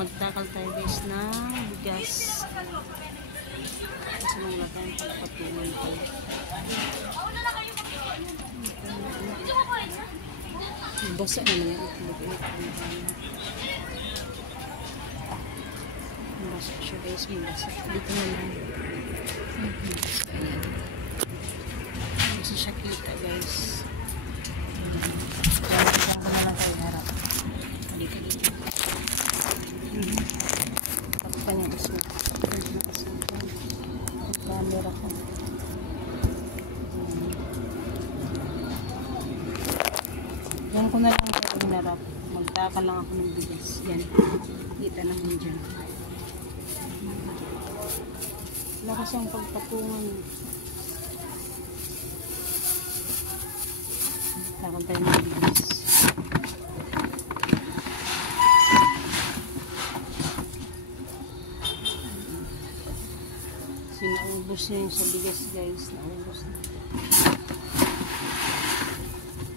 Magtakal tayo guys na bigas. Kasi wala tayong pagpatuloy ko. Basa na yan. Basa siya guys. Basa. Dito na lang. Basa siya kita guys. Diyan ko na lang tayo harap. Dito dito. Tapos niya gusto. Camera ko. Yan ko na lang ito hinarap. Magtaka lang ako ng bigas. Yan. Kita lang yun dyan. Lakas ang pagtapungan. Takal tayo ng bigas. Naubos na yung sa bigas guys. Naubos na.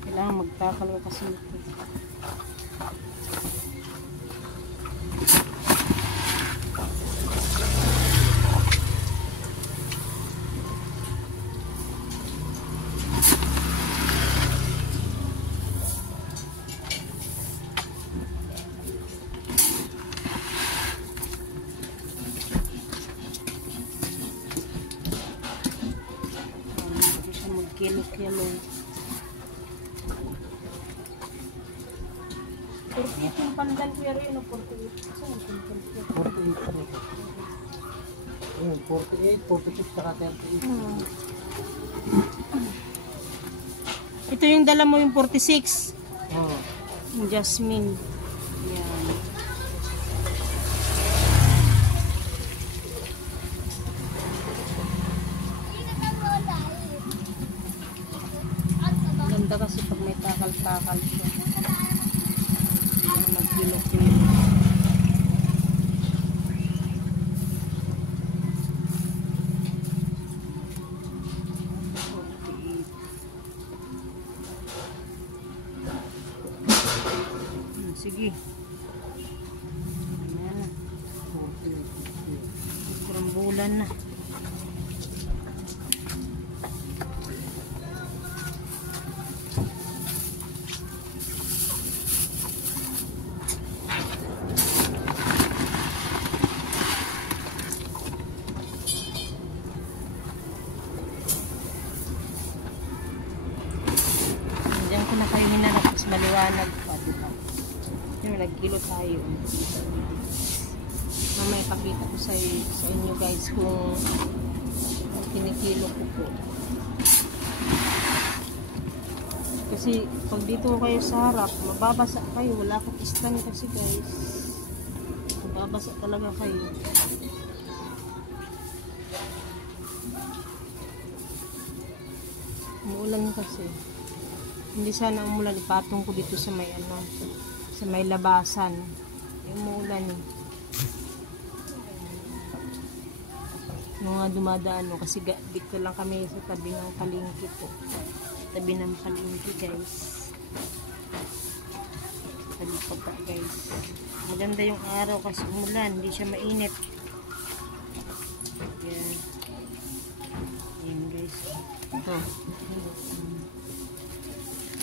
Kailangan magtakal ko kasi ito. Kilo-kilo. 48 yung pandan ko yun. 48. Saan yung 48? 48, 46, saka 38. Ito yung dala mo yung 46. Oo. Yung jasmine. Yan. Ganda kasi pag may takal-takal siya. Mag-kilo-kilo. Sige. Ayan. Kurang bulan na. Diyan ko na kayo hinarap, mas maliwanag pa, diba? Yung nagkilo tayo. Mamaya pakita ko sa inyo guys kung kinikilo ko po. Kasi pag dito kayo sa harap, mababasa kayo. Wala kang stand kasi guys. Mababasa talaga kayo. Umuulan kasi. Hindi sana umulan, ipatong ko dito sa may ano, sa may labasan. Umuulan eh. Mga dumadaan no, kasi dito lang kami sa tabi ng palengke po. Tabi ng palengke guys. Tabi pa guys. Maganda yung araw kasi umulan, hindi siya mainit. Yan. Yan guys. Ito.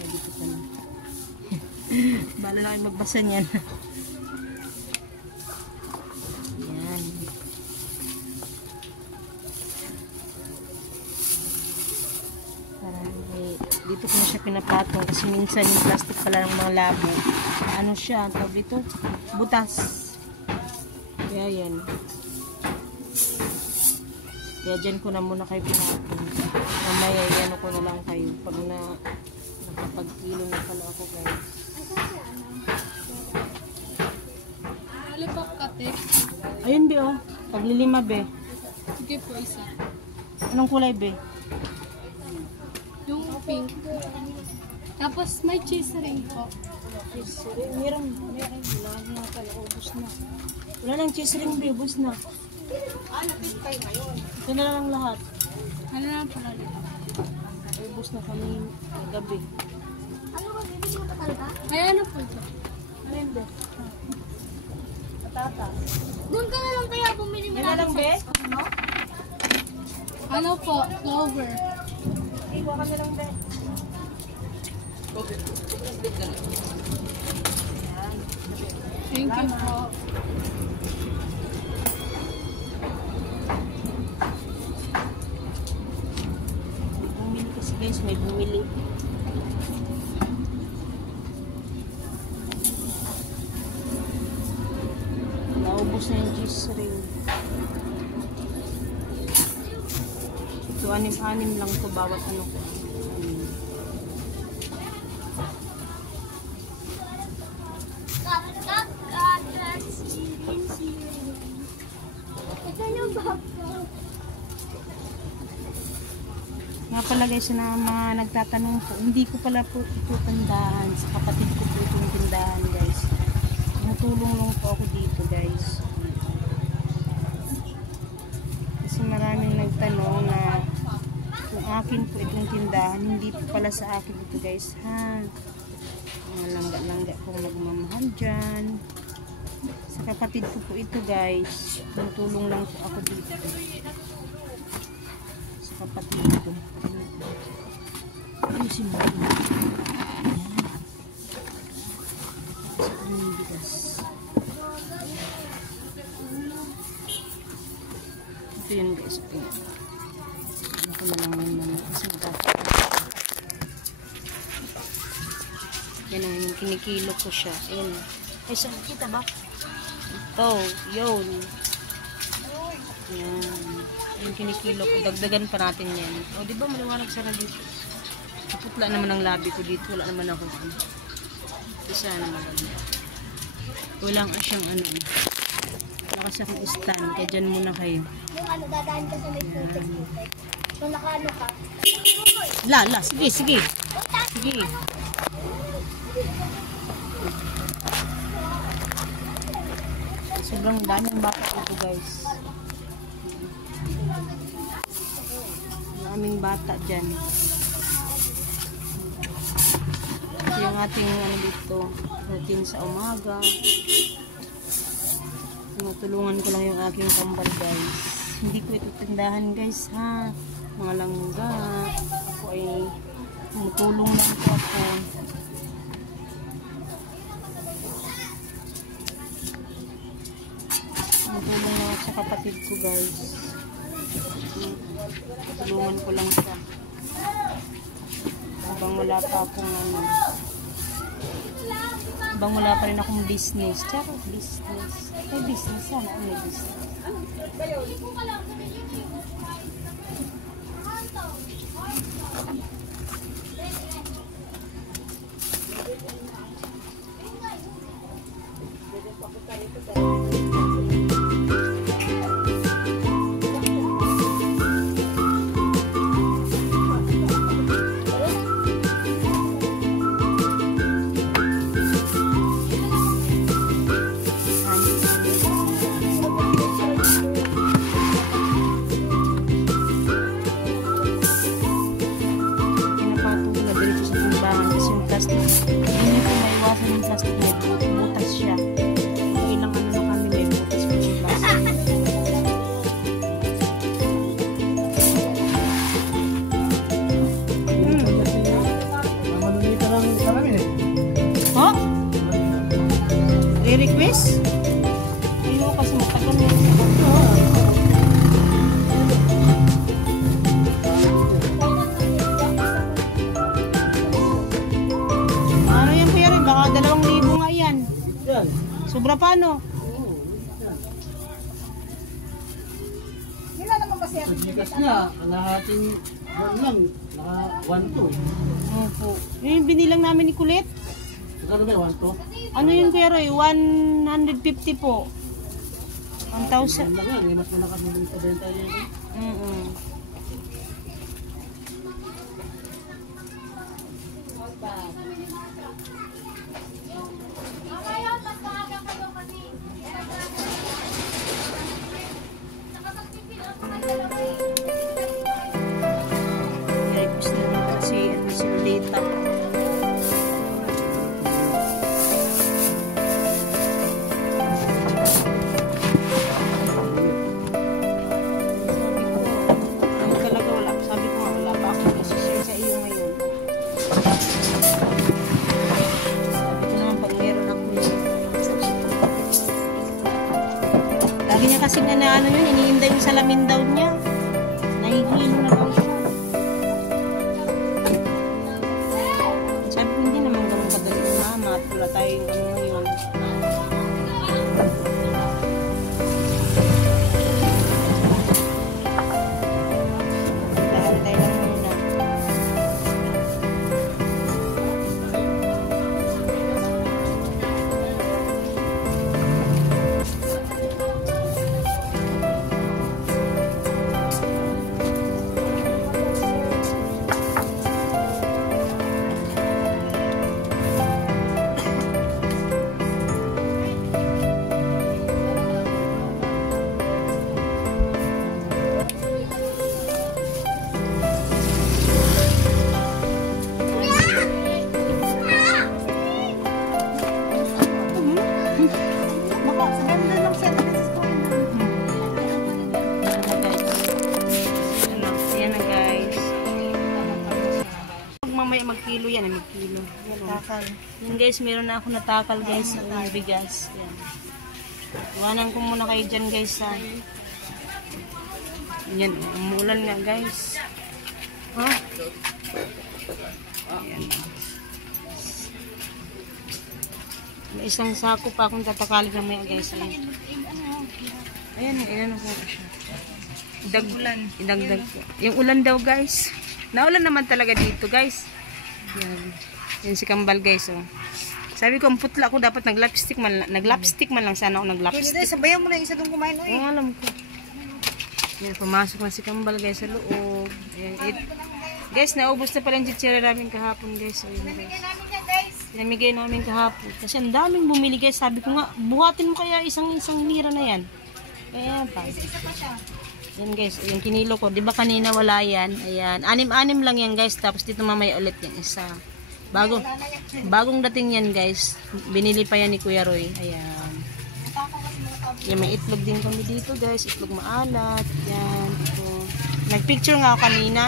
Dito pa lang. Bala lang kayo magbasa niyan. Yan. Parang dito ko na siya pinapatong kasi minsan yung plastic pala ng mga labo. Ano siya? Tawag dito? Butas. Kaya yan. Kaya dyan ko na muna kayo pinatong. Mamaya yan ko na lang kayo pag nakapag-kilo na pala ako guys. Alipok kate. Ayun be oh. Paglilima be. Sige po isa. Anong kulay be? Yung pink. Tapos may cheese ring po. Cheese ring. Meron. Wala na pala. Ubus na. Wala nang cheese ring be. Ubus na. Napit kayo ngayon. Ito na lang lahat. Ano lang pala dito? Ubus na kami gabi. Ay, ano po ito? Ano yun be? patatas. Doon ka na lang kaya bumili mo Yan na lang, be? ano? Ano po? Clover. Iwa ka na lang, be. Thank you po. Bumili kasi guys, may bumili. Naubos na yung cheese ring. Ito, anim-anim lang to bawat ano ko. Ito yung baka. Nga pala guys, na mga nagtatanong po, hindi ko pala po ito tandaan. Sa kapatid ko po itong tindahan guys. Tumutulong lang po ako dito guys. Kasi maraming nagtanong na kung akin po itong tindahan, hindi po pala sa akin ito guys ha. Mga langga-langga po nagmamahal dyan. Sa kapatid ko po ito guys. Tumutulong lang po ako dito. Sa kapatid ko. Ano si Mami? Sa kaming bigas. Ito yun guys. Ano ko na lang yun naman. Kasi yan ang yung kinikilo ko siya. Ayan. Ay, saan kita ba? Ito. Yun. Yan. Yung kinikilo ko. Dagdagan pa natin yan. O, di ba maliwanag sana dito? Putla naman ang labi ko dito. Wala naman ako. Isa na maganda. Wala nga siyang ano. Wala kasi akong stand. Kaya dyan muna kayo. Yung ano, dadaan ka sa may putik. Kung nakaano ka. La. Sige, sige. Sige. Sobrang daming bata ito guys. Daming bata dyan. Ito yung ating ano dito, routine sa umaga. Tinutulungan ko lang yung aking kambal guys. Hindi ko ito tindahan guys ha. Mga langga. Ako ay tumutulong lang po ako. Tumutulong lang ako sa kapatid ko guys. Tulungan ko lang siya. Habang wala pa akong ano. Habang wala pa rin akong business. Tsaka business. May business. Sana may business. Hindi ko maiwasan yung plastic, may butas siya. Ilang ano na kami, may butas po yung plastic. Mamalulita lang kami eh. Oh? Re-request? Ayun kasi matagal na yung ano yan kuya rin? Baka 2,000 nga yan. Yan. Sobra pa no? Sa bigas nga, ang lahating buwan lang, naka 1-2. Opo. Yung binilang namin ni Kulit. Magkano ba 1-2? Ano yun kuya Roy? 150 po. 1,000. Ang laki yan, mas malakas mo din sa benta yun. Request na lang kasi ano si data. Lagi niya kasi nga na ano yun, iniinda yung salamin daw niya. Nahihilo na daw siya. Sabi ko, hindi naman ganun kadali ng mama at wala tayong ano ngayon. Hantay lang muna. Mamaya magkilo yan, magkilo. Takal. Yan guys, meron na ako natakal guys, yung bigas. Yan. Iwanan ko muna kayo dyan guys ha. Yan, umulan nga guys. Ha? Yan. May isang sako pa akong tatakalin mamaya guys. Ayan, ilan ko siya. Idagdag ko. Yung ulan daw guys. Naulan naman talaga dito guys. Yan. Yan si Kambal guys oh. Sabi ko ang putla ko dapat naglapstick man lang sana ako naglapstick. Hindi, sabayan mo na isa doon kumain mo Oo, alam ko. Yan, pumasok na si Kambal guys sa loob. Yan, guys, naubos na pala yung chichira namin kahapon guys. So, yun, guys. Pinamigay namin kahapon. Kasi ang daming bumili guys. Sabi ko nga, buhatin mo kaya isang lira na yan. Ayan pa. Yan guys, yung kinilo ko, 'di ba kanina wala yan? Ayan, anim-anim lang yan guys. Tapos dito mamaya ulit yung isa. Bagong dating yan guys. Binili pa yan ni Kuya Roy. Ayan. Yan, may itlog din kami dito guys. Itlog maalat. Yan, ito. Nagpicture nga ako kanina.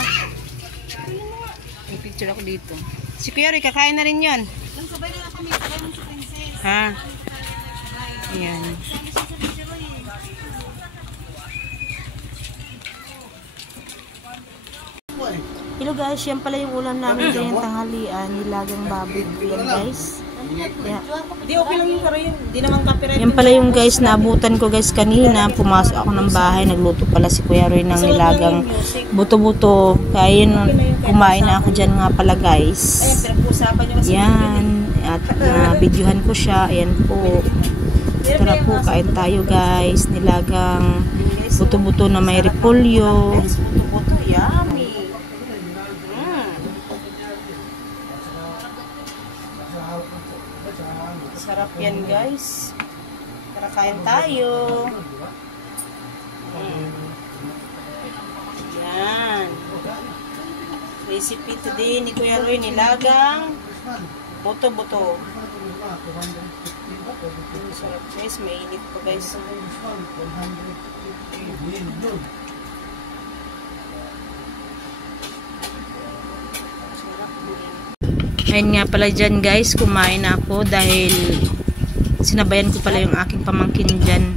Nagpicture ako dito. Si Kuya Roy, kakain na rin yan. Sabay na kami, sabay mo sa princess. Ha? Ayan. Hello guys, yan pala yung ulam namin ngayong tanghalian, nilagang baboy yan guys. Yeah. Di okay lang yung karoon. Di naman copyright. Yan pala yung guys, naabutan ko guys kanina. Pumasok ako ng bahay, nagluto pala si Kuya Roy ng nilagang buto-buto. Kaya yun, kumain na ako dyan nga pala guys. Yan, at videohan ko siya. Ayan po. Tara po, kain tayo guys. Nilagang buto-buto na may repolyo. Buto-buto, yummy. Sarap yan guys. Tara kain tayo. Yan. Recipe today ni Kuya Roy, nilagang buto-buto. Sarap guys, mainit pa guys. Ayun nga pala dyan guys, kumain ako dahil sinabayan ko pala yung aking pamangkin dyan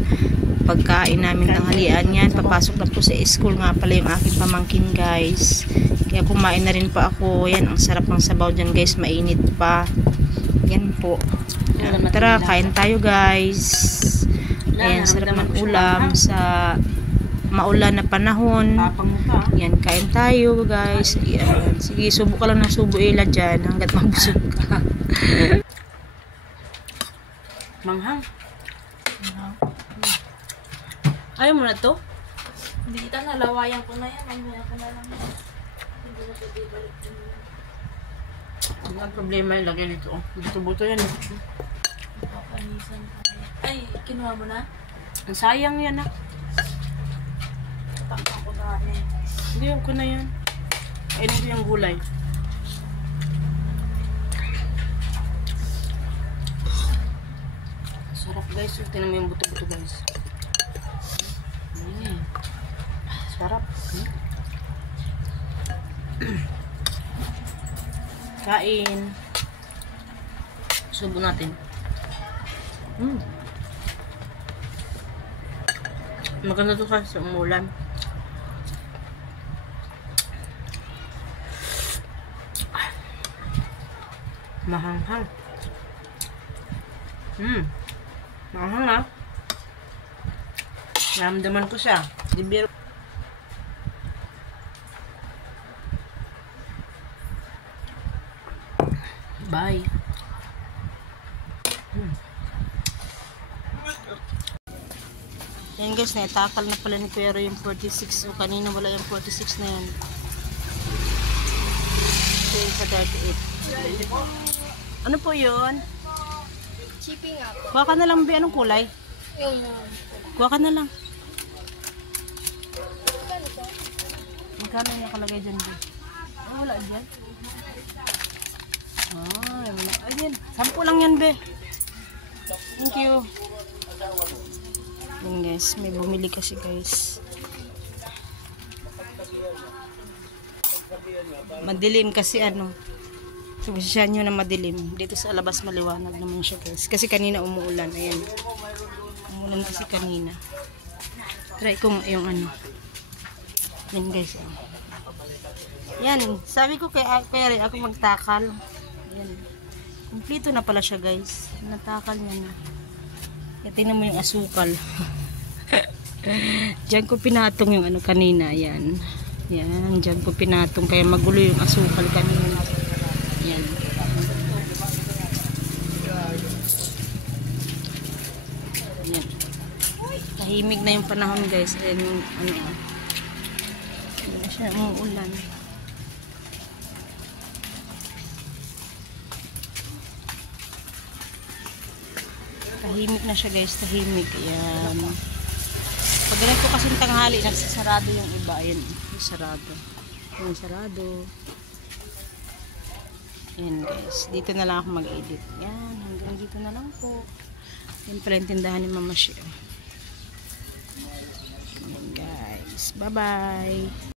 pagkain namin tanghalian yan. Papasok na po sa school nga pala yung aking pamangkin guys. Kaya kumain na rin pa ako. Yan, ang sarap ng sabaw dyan guys, mainit pa. Yan po. Yan, tara, kain tayo guys. Ayan, sarap ng ulam sa maulan na panahon. Yan, kain tayo guys. Yan. Sige, subo ka lang ng subo ila dyan hanggat mabusog ka. Manghang. Ayaw mo na to? Hindi kita nalawayan ko na yan. Mamaya ko na lang. Hindi na pwede balik. Ang problema yung lagay dito. Buto-buto yan. Papanisan ko. Ay, kinuha mo na? Ang sayang yan ah. Takpan ko na eh. Hindi ko na yan. Ayun ko yung gulay. Sarap guys. Tingnan mo yung buto-buto guys. Sarap. Kain. Subo natin. Maganda to kasi sa umulan. Mahanghang. Mahanghang ah. Naramdaman ko siya. Dibir. Bye. Yan guys, naitakal na pala ni Pero yung 46. O kanina wala yung 46 na yan. So yung sa 38. Ano po yun? Shipping up. Kuha ka na lang, Be. Anong kulay? Yung Kuha ka na lang. Kano to? Magkano yung nakalagay dyan, Be? Ah, wala dyan. Ay, wala. Ayun. 10 lang yan, Be. Thank you. Yan guys, may bumili kasi guys. Madilim kasi ano. Sumusyan nyo na madilim. Dito sa labas maliwanag naman siya guys. Kasi kanina umuulan. Ayan. Umuulan kasi kanina. Try ko nga yung ano. Yan guys. Yan. Sabi ko kay Ray, ako magtakal. Yan. Kumplito na pala siya guys. Natakal niya na. Kaya tingnan mo yung asukal. Diyan ko pinatong yung ano kanina. Yan. Yan. Diyan ko pinatong. Kaya magulo yung asukal kanina. Yan. Yan. Tahimik na yung panahon guys. Ayan yung ano. Hindi na siya umuulan. Tahimik na siya guys, tahimik. Ayan. Pag ganito kasi tanghali, nagsasarado yung iba. Ayan, sarado. Ayan, sarado. Ayan guys, dito na lang ako mag-edit. Ayan, hanggang dito na lang po. Yan pala yung tindahan ni Mama Shia. Ayan guys, bye bye.